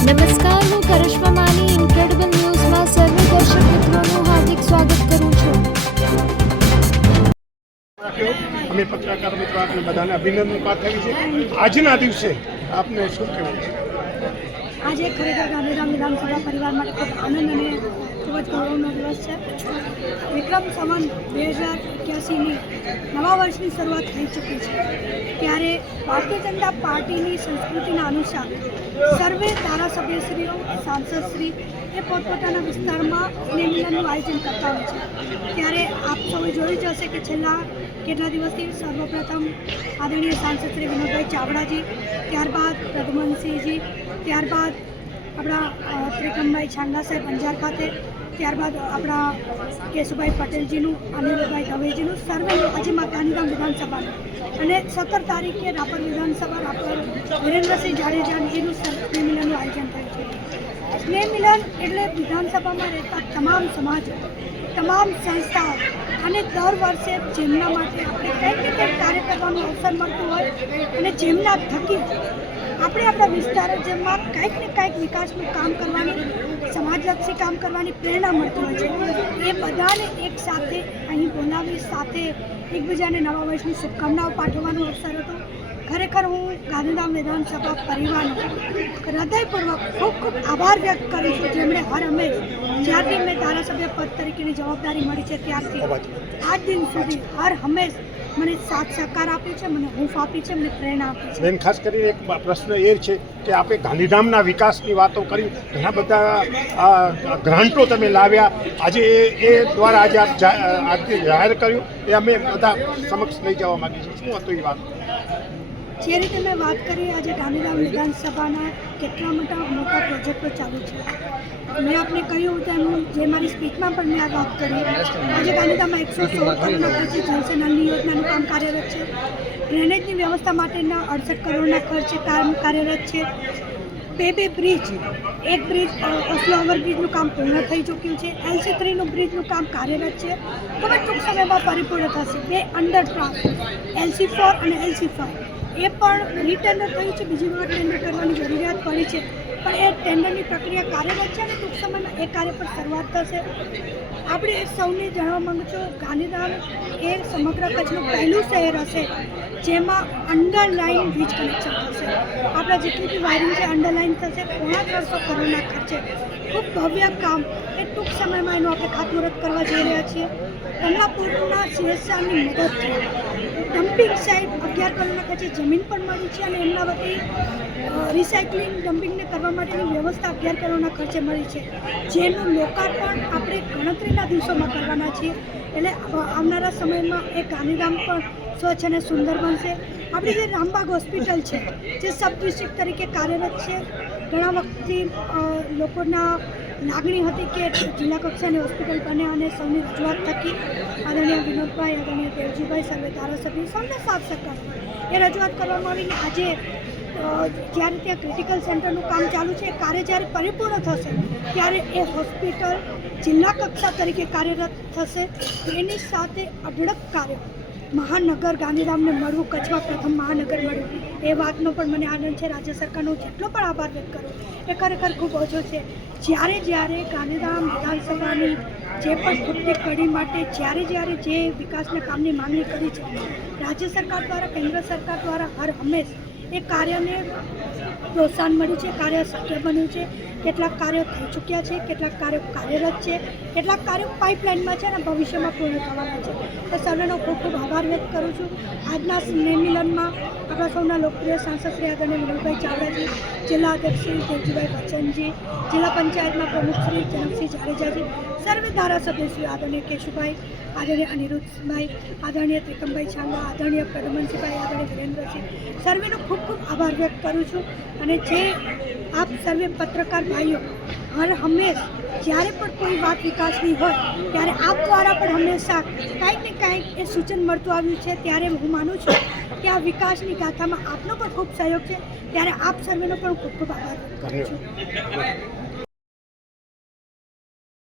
નમસ્કાર હું કરિશ્મા માની ઇન્ક્રેડિબલ ન્યૂઝમાં સર્વ દર્શક મિત્રોનું હાર્દિક સ્વાગત કરું છું. અમે પત્રકાર મિત્રો આપને બધાને અભિનંદન પાઠવી છે આજના દિવસે આપને શું કહેવું છે? આજે ખરેખર ગાંધીધામ વિધાનસભા પરિવાર માટે ખૂબ આનંદ અને ખૂબ જ ગૌરવનો દિવસ છે. વિક્રમ સંવત બે હજાર એક્યાસીની નવા વર્ષની શરૂઆત થઈ ચૂકી છે. ત્યારે ભારતીય જનતા પાર્ટીની સંસ્કૃતિના અનુસાર સર્વે ધારાસભ્યશ્રીઓ, સાંસદશ્રી એ પોતપોતાના વિસ્તારમાં સ્નેહમિલનનું આયોજન કરતા હોય છે. ત્યારે આપ સૌએ જોયું જ હશે કે છેલ્લા કેટલા દિવસથી સર્વપ્રથમ આદરણીય સાંસદ શ્રી વિનોદભાઈ ચાવડાજી, ત્યારબાદ પ્રદ્યુમનસિંહજી ત્યારબાદ આપણા ત્રિકમભાઈ છાંડા સાહેબ અંજાર ખાતે, ત્યારબાદ આપણા કેશુભાઈ પટેલજીનું, અનિલભાઈ દવેજીનું સર્વે આજે મા ગાંધીધામ વિધાનસભાનું. અને સત્તર તારીખે રાપર વિધાનસભા, રાપર વિરેન્દ્રસિંહ જાડેજાજીનું સ્નેહમિલનનું આયોજન થયું છે. સ્નેહમિલન એટલે વિધાનસભામાં રહેતા તમામ સમાજો, તમામ સંસ્થાઓ, અને દર વર્ષે જેમના માટે આપણે કંઈક ને કાર્ય કરવાનું અવસર મળતું હોય, અને જેમના થકી આપણે આપણા વિસ્તાર જેમાં કંઈક ને કંઈક વિકાસનું કામ કરવાની સમાજલક્ષી કામ કરવાની પ્રેરણા મળતી હોય છે. એ બધાને એક સાથે અહીં બોલાવી સાથે એકબીજાને નવા વર્ષની શુભકામનાઓ પાઠવવાનો અવસર હતો. ખરેખર હું ગાંધીધામ વિધાનસભા પરિવારનો હૃદયપૂર્વક ખૂબ ખૂબ આભાર વ્યક્ત કરું છું. જેમણે હર હંમેશ જ્યારથી મેં ધારાસભ્ય પદ તરીકેની જવાબદારી મળી છે ત્યારથી આજ દિન સુધી હર હંમેશ મને સાથ સહકાર આપે છે, મને હૂંફ આપી છે, મને પ્રેરણા આપી છે. બેન, ખાસ કરીને એક પ્રશ્ન એ છે કે આપણે ગાંધીધામના વિકાસની વાતો કરી, ઘણા બધા ગ્રાન્ટો તમે લાવ્યા. આજે એ એ દ્વારા આજે આપ આજે જાહેર કર્યું. એ અમે બધા સમક્ષ લઈ જવા માગીએ છીએ. શું હતું એ વાત? જે રીતે મેં વાત કરી, આજે ગાંધીધામ વિધાનસભાના કેટલા મોટા મોટા પ્રોજેક્ટો ચાલુ છે. મેં આપને કહ્યું તેમ જે મારી સ્પીચમાં પણ મેં આ વાત કરી. આજે ગાંધીધામમાં એકસો સોળ કરોડના ખર્ચે જલસે યોજનાનું કામ કાર્યરત છે. ડ્રેનેજની વ્યવસ્થા માટેના અડસઠ કરોડના ખર્ચે કામ કાર્યરત છે. બે બે બ્રિજ, એક બ્રિજ ઓસ્લો ઓવરબ્રિજનું કામ પૂર્ણ થઈ ચૂક્યું છે. એલસી થ્રીનું બ્રિજનું કામ કાર્યરત છે. ખૂબ જ ટૂંક સમયમાં પરિપૂર્ણ થશે. બે અંડરપાસ એલસી ફોર અને એલસી ફાઇવ એ પણ રીટેન્ડર થયું છે. બીજી વખત ટેન્ડર કરવાની જરૂરિયાત પડી છે. પણ એ ટેન્ડરની પ્રક્રિયા કાર્યરત છે અને ટૂંક સમયમાં એ કાર્ય પર શરૂઆત થશે. આપણે એ સૌને જાણવા માંગુ છું, ગાંધીધામ એ સમગ્ર કચ્છનું પહેલું શહેર હશે, જેમાં અંડરલાઇન વીજ કનેક્શન થશે. આપણા જેટલી બી વાયરિંગ છે અંડરલાઇન થશે, પોણા ત્રણસો કરોડના ખર્ચે. ખૂબ ભવ્ય કામ. એ ટૂંક સમયમાં એનું આપણે ખાતમુહૂર્ત કરવા જઈ રહ્યા છીએ. કમલાપુરના સીએસઆરની મદદથી ડમ્પિંગ સાઇટ અગિયાર કરોડના ખર્ચે જમીન પણ મળી છે અને એમના વતી રિસાયકલિંગ ડમ્પિંગને કરવા માટેની વ્યવસ્થા અગિયાર કરોડના ખર્ચે મળી છે. જેનું લોકાર્પણ આપણે ગણતરીના દિવસોમાં કરવાના છીએ. એટલે આવનારા સમયમાં એ ગાંધીધામ પણ સ્વચ્છ અને સુંદર બનશે. આપણી જે રામબાગ હોસ્પિટલ છે, જે સબ ડિસ્ટ્રિક્ટ તરીકે કાર્યરત છે, ઘણા વખતથી લોકોના લાગણી હતી કે જિલ્લા કક્ષાની હોસ્પિટલ બને અને સૌની રજૂઆત થકી આદરણીય વિનોદભાઈ, આદરણીય દેવજીભાઈ સર્વે ધારાસભ્ય, સૌને સાથ સરકાર એ રજૂઆત કરવામાં આવીને આજે જ્યારે ત્યાં ક્રિટિકલ સેન્ટરનું કામ ચાલુ છે, કાર્ય જ્યારે પરિપૂર્ણ થશે, ત્યારે એ હોસ્પિટલ જિલ્લા કક્ષા તરીકે કાર્યરત થશે. એની સાથે અઢળક કાર્ય મહાનગર ગાંધીધામને મળવું, કચ્છમાં પ્રથમ મહાનગર મળવું, એ વાતનો પણ મને આનંદ છે. રાજ્ય સરકારનો જેટલો પણ આભાર વ્યક્ત કરું, એ ખરેખર ખૂબ ઓછો છે. જ્યારે જ્યારે ગાંધીધામ વિધાનસભાની જે પણ ખૂટતી કડી માટે જ્યારે જ્યારે જે વિકાસના કામની માંગણી કરી છે, રાજ્ય સરકાર દ્વારા, કેન્દ્ર સરકાર દ્વારા હર હંમેશ એ કાર્યને પ્રોત્સાહન મળ્યું છે, કાર્ય શક્ય બન્યું છે, કેટલાક કાર્યો થઈ ચૂક્યા છે, કેટલાક કાર્યો કાર્યરત છે, કેટલાક કાર્યો પાઇપલાઇનમાં છે અને ભવિષ્યમાં પૂર્ણ થવાના છે. તો સૌનો ખૂબ ખૂબ આભાર વ્યક્ત કરું છું. આજના સ્નેહ મિલનમાં આપણા સૌના લોકપ્રિય સાંસદ શ્રી આદરણીય વિનુભાઈ ચાવડાજી, જિલ્લા અધ્યક્ષ શ્રી દેવજીભાઈ બચ્ચનજી જિલ્લા પંચાયતના પ્રમુખ શ્રી જનકસિંહ જાડેજાજી, સર્વે ધારાસભ્ય શ્રી આદરણીય કેશુભાઈ, આદરણીય અનિરુદ્ધભાઈ, આદરણીય ત્રિકમભાઈ છાંગા આદરણીય પ્રદમનસિંહભાઈ આદરણીય વિરેન્દ્રસિંહ. સર્વેનો ખૂબ ખૂબ આભાર વ્યક્ત કરું છું. અને જે આપ સર્વે પત્રકાર ભાઈઓ, હર હંમેશ, જ્યારે પણ કોઈ વાત વિકાસની હોય, ત્યારે આપ દ્વારા પણ હંમેશા કાંઈક ને કાંઈક એ સૂચન મળતું આવ્યું છે. ત્યારે હું માનું છું કે આ વિકાસની ગાથામાં આપનો પણ ખૂબ સહયોગ છે. ત્યારે આપ સર્વેનો પણ ખૂબ ખૂબ આભાર કરું છું.